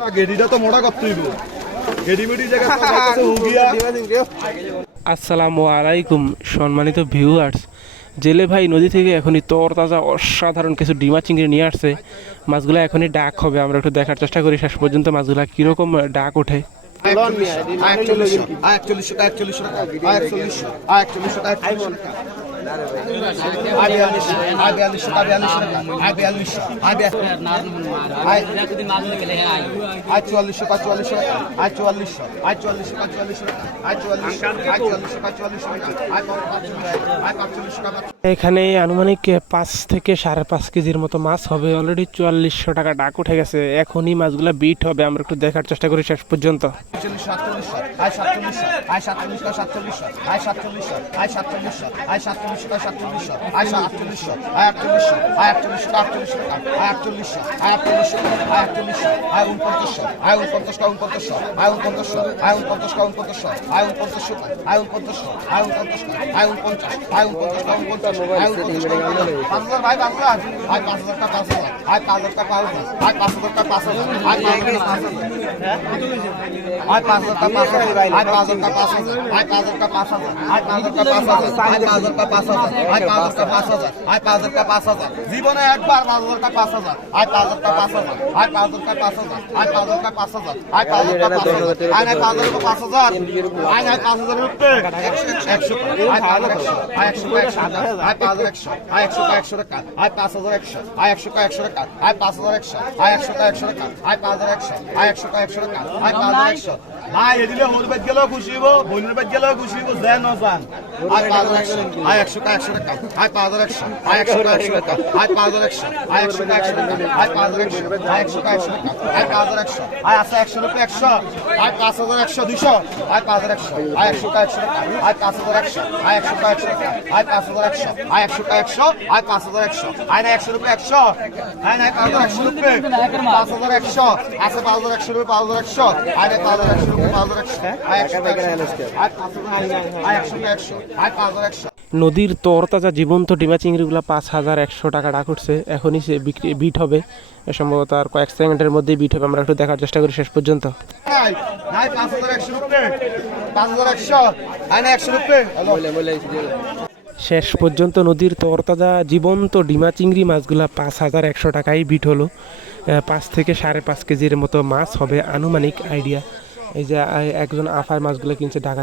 না গেডিটা তো মোটা করতে হইব গেডি মেডি জায়গা তো হুগিয়া। আসসালামু আলাইকুম সম্মানিত ভিউয়ার্স, জেলে ভাই নদী থেকে এখনই তরতাজা অসাধারণ কিছু ডিমা চিংড়ি নিয়ে আসছে। মাছগুলো এখনই ডাক হবে, আমরা একটু দেখার চেষ্টা করি শেষ পর্যন্ত মাছগুলো কীরকম ডাক ওঠে। এখানে আনুমানিক 5 থেকে 5.5 কেজির মতো মাছ হবে। অলরেডি 4400 টাকা ডাক উঠে গেছে। এখনই মাছগুলো বিট হবে, আমরা একটু দেখার চেষ্টা করি শেষ পর্যন্ত। জীবনে একবার 5,000 টাকা 5,000 আয় 5,000 টাকা 5,000 আয় 5,000 টাকা 5,000 আয় 5,000 টাকা 5,000 আয় 5,000 টাকা 5,000 আয় 5,000 টাকা 5,000 আয় 5,000 রুপে 100 আয় 5,100 আয় 100 আয় 5,100 আয় 100 টাকা আয় 5,100 আয় 100 টাকা 100 টাকা আয় 5,100 আয় 100 টাকা 100 টাকা আয় 5,100 আয় 100 টাকা 100 টাকা আয় 5,100 ভাই এদিকে মোরবেদ গেলেও খুশি হইব, বইনের গেলেও খুশি হইব, যেন যান আয় 5,100 আয় 100 টাকা 100 টাকা আয় 5,100 আয় 100 টাকা 100 টাকা আয় 5,100 আয় 100 টাকা 100 টাকা আয় 5,100 আয় 100 টাকা 100 টাকা আয় 5,100 আয় আছে 100 রুপে 100 আয় 5,100 200 আয় 5,100 আয় 100 টাকা 100 টাকা আয় 5,100 আয় 100 টাকা 100 টাকা আয় 5,100 আয় 100 টাকা 100 আয় 5,100 আয় না 100 রুপে 100 আয় না 5,100 রুপে 5,100 আছে 5,100 রুপে 5,100 আয় না 5,100 রুপে 5,100 আয় 100 টাকা 100 আয় 5,100 আয় 100 টাকা 100 আয় 5,100। নদীর তরতাজা জীবন্ত ডিমা চিংড়িগুলো 5,100 টাকা ডাক উঠছে। এখনই সে বিট হবে, সম্ভবত আর কয়েক সেকেন্ডের মধ্যেই বিট হবে। আমরা একটু দেখার চেষ্টা করি শেষ পর্যন্ত। শেষ পর্যন্ত নদীর তরতাজা জীবন্ত ডিমা চিংড়ি মাছগুলা 5,100 টাকায় বিট হলো। 5 থেকে 5.5 কেজির মতো মাছ হবে আনুমানিক আইডিয়া। এই যে একজন আফার মাছগুলো কিনছে ঢাকা